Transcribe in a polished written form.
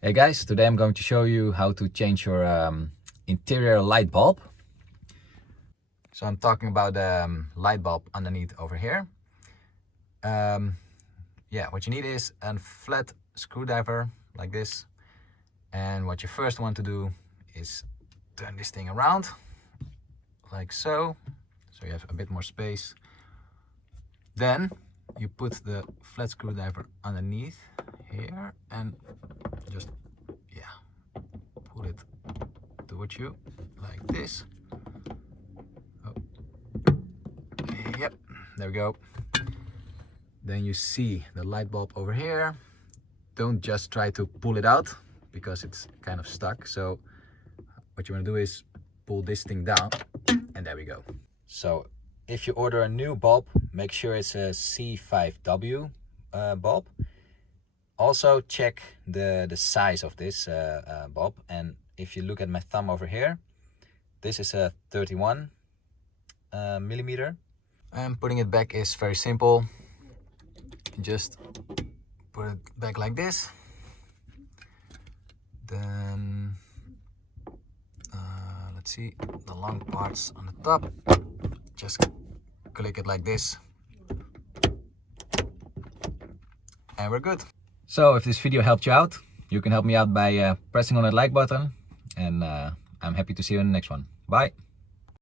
Hey guys, today I'm going to show you how to change your interior light bulb. So I'm talking about the light bulb underneath over here. Yeah, what you need is a flat screwdriver like this. And what you first want to do is turn this thing around like so. So you have a bit more space. Then you put the flat screwdriver underneath here and just, pull it towards you like this. Oh. Yep, there we go. Then you see the light bulb over here. Don't just try to pull it out because it's kind of stuck. So what you want to do is pull this thing down and there we go. So if you order a new bulb, make sure it's a C5W bulb. Also check the size of this bulb, and if you look at my thumb over here, this is a 31 millimeter. And putting it back is very simple. You just put it back like this. Then let's see, the long parts on the top, just click it like this and we're good. So if this video helped you out, you can help me out by pressing on that like button, and I'm happy to see you in the next one. Bye.